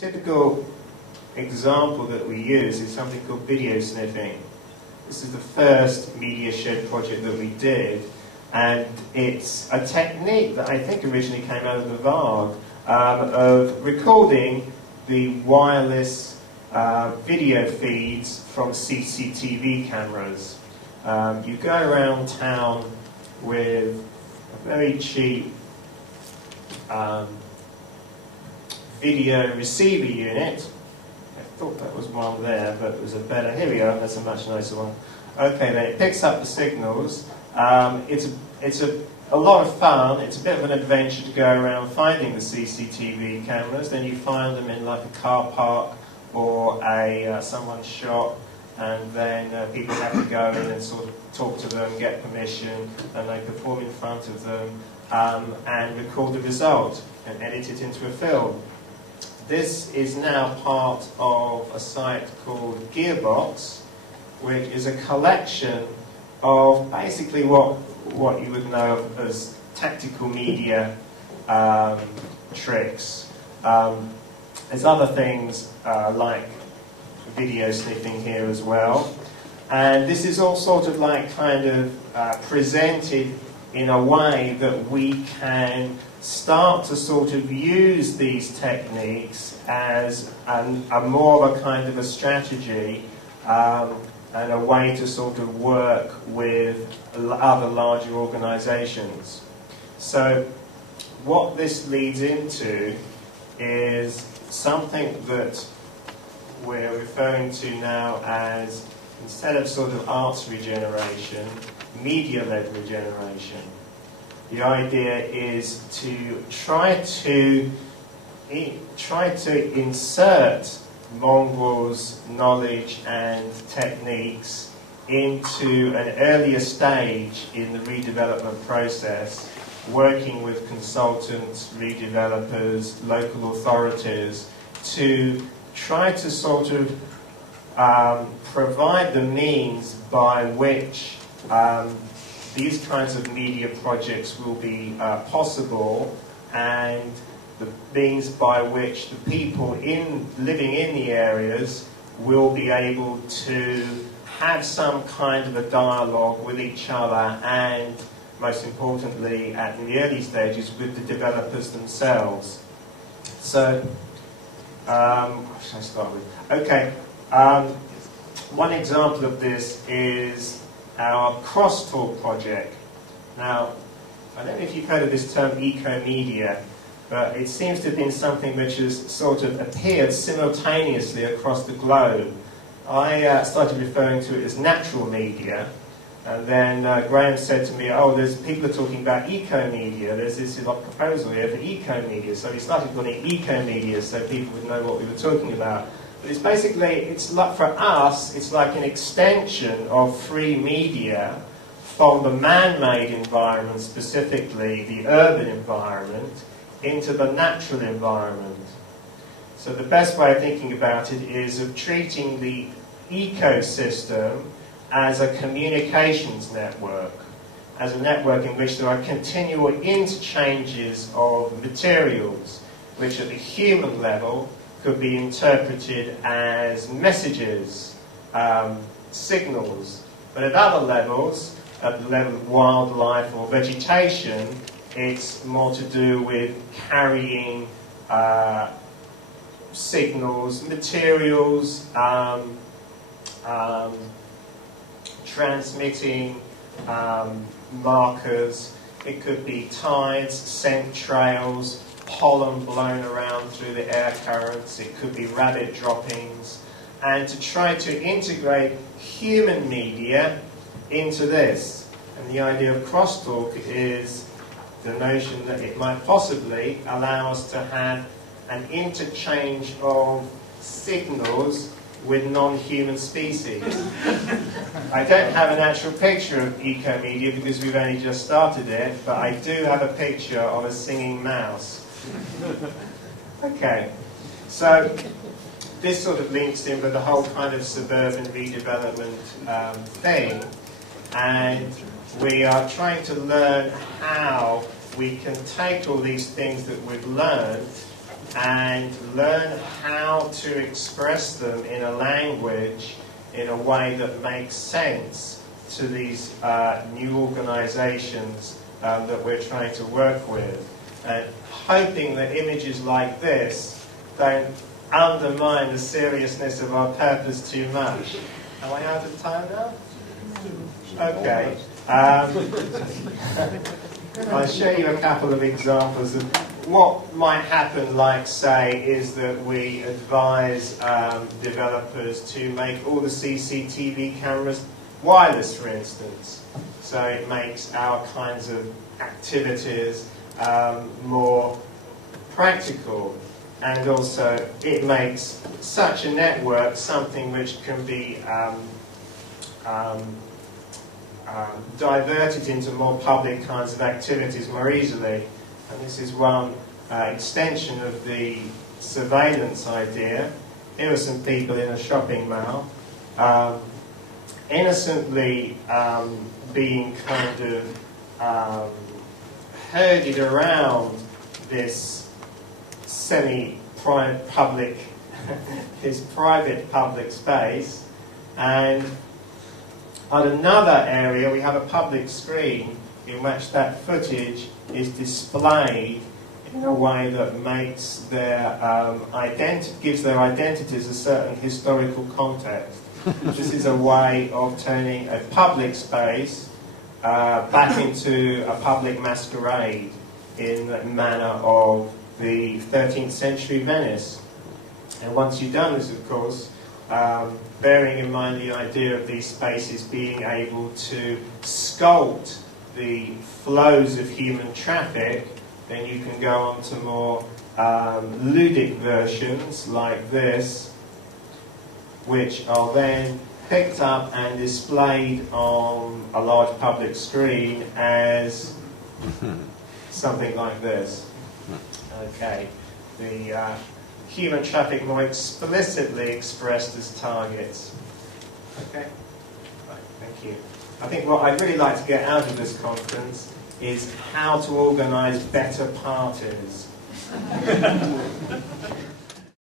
typical example that we use is something called video sniffing. This is the first media shed project that we did, and it's a technique that I think originally came out of the VARG of recording the wireless video feeds from CCTV cameras. You go around town with a very cheap video receiver unit. I thought that was one there, but it was a better. Here we go. That's a much nicer one. Okay, then it picks up the signals. It's a lot of fun. It's a bit of an adventure to go around finding the CCTV cameras. Then you find them in like a car park or someone's shop, and then people have to go in and sort of talk to them, get permission, and they perform in front of them and record the result and edit it into a film. This is now part of a site called Gearbox, which is a collection of basically what you would know of as tactical media tricks. There's other things like video sniffing here as well. And this is all sort of like kind of presented in a way that we can start to sort of use these techniques as a more of a kind of a strategy and a way to sort of work with other larger organizations. So what this leads into is something that we're referring to now as, instead of sort of arts regeneration, media-led regeneration. The idea is to try to insert Mongrel's knowledge and techniques into an earlier stage in the redevelopment process, working with consultants, redevelopers, local authorities, to try to sort of provide the means by which these kinds of media projects will be possible, and the means by which the people living in the areas will be able to have some kind of a dialogue with each other, and most importantly, in the early stages, with the developers themselves. So, what should I start with? Okay, one example of this is our Crosstalk project. Now, I don't know if you've heard of this term eco-media, but it seems to have been something which has sort of appeared simultaneously across the globe. I started referring to it as natural media, and then Graham said to me, oh, people are talking about eco-media, there's this proposal here for eco-media, so we started calling it eco-media so people would know what we were talking about. But it's basically, it's like, for us, it's like an extension of free media from the man-made environment, specifically the urban environment, into the natural environment. So the best way of thinking about it is of treating the ecosystem as a communications network, as a network in which there are continual interchanges of materials, which at the human level could be interpreted as messages, signals. But at other levels, at the level of wildlife or vegetation, it's more to do with carrying signals, materials, transmitting markers. It could be tides, scent trails, pollen blown around through the air currents. It could be rabbit droppings. And to try to integrate human media into this. And the idea of crosstalk is the notion that it might possibly allow us to have an interchange of signals with non-human species. I don't have an actual picture of eco-media because we've only just started it, but I do have a picture of a singing mouse. Okay, so this sort of links in with the whole kind of suburban redevelopment thing, and we are trying to learn how we can take all these things that we've learned and learn how to express them in a language in a way that makes sense to these new organizations that we're trying to work with, and hoping that images like this don't undermine the seriousness of our purpose too much. Am I out of time now? Okay. I'll show you a couple of examples of what might happen. Like, say, is that we advise developers to make all the CCTV cameras wireless, for instance. So it makes our kinds of activities more practical, and also it makes such a network something which can be diverted into more public kinds of activities more easily. And this is one extension of the surveillance idea. Here are some people in a shopping mall, innocently being kind of herded around this semi-public, this private public space. And on another area, we have a public screen in which that footage is displayed in a way that makes their gives their identities a certain historical context. This is a way of turning a public space back into a public masquerade in the manner of the 13th century Venice. And once you've done this, of course, bearing in mind the idea of these spaces being able to sculpt the flows of human traffic, then you can go on to more ludic versions like this, which are then picked up and displayed on a large public screen as something like this. Okay, the human traffic more explicitly expressed as targets. Okay, right, thank you. I think what I'd really like to get out of this conference is how to organise better parties.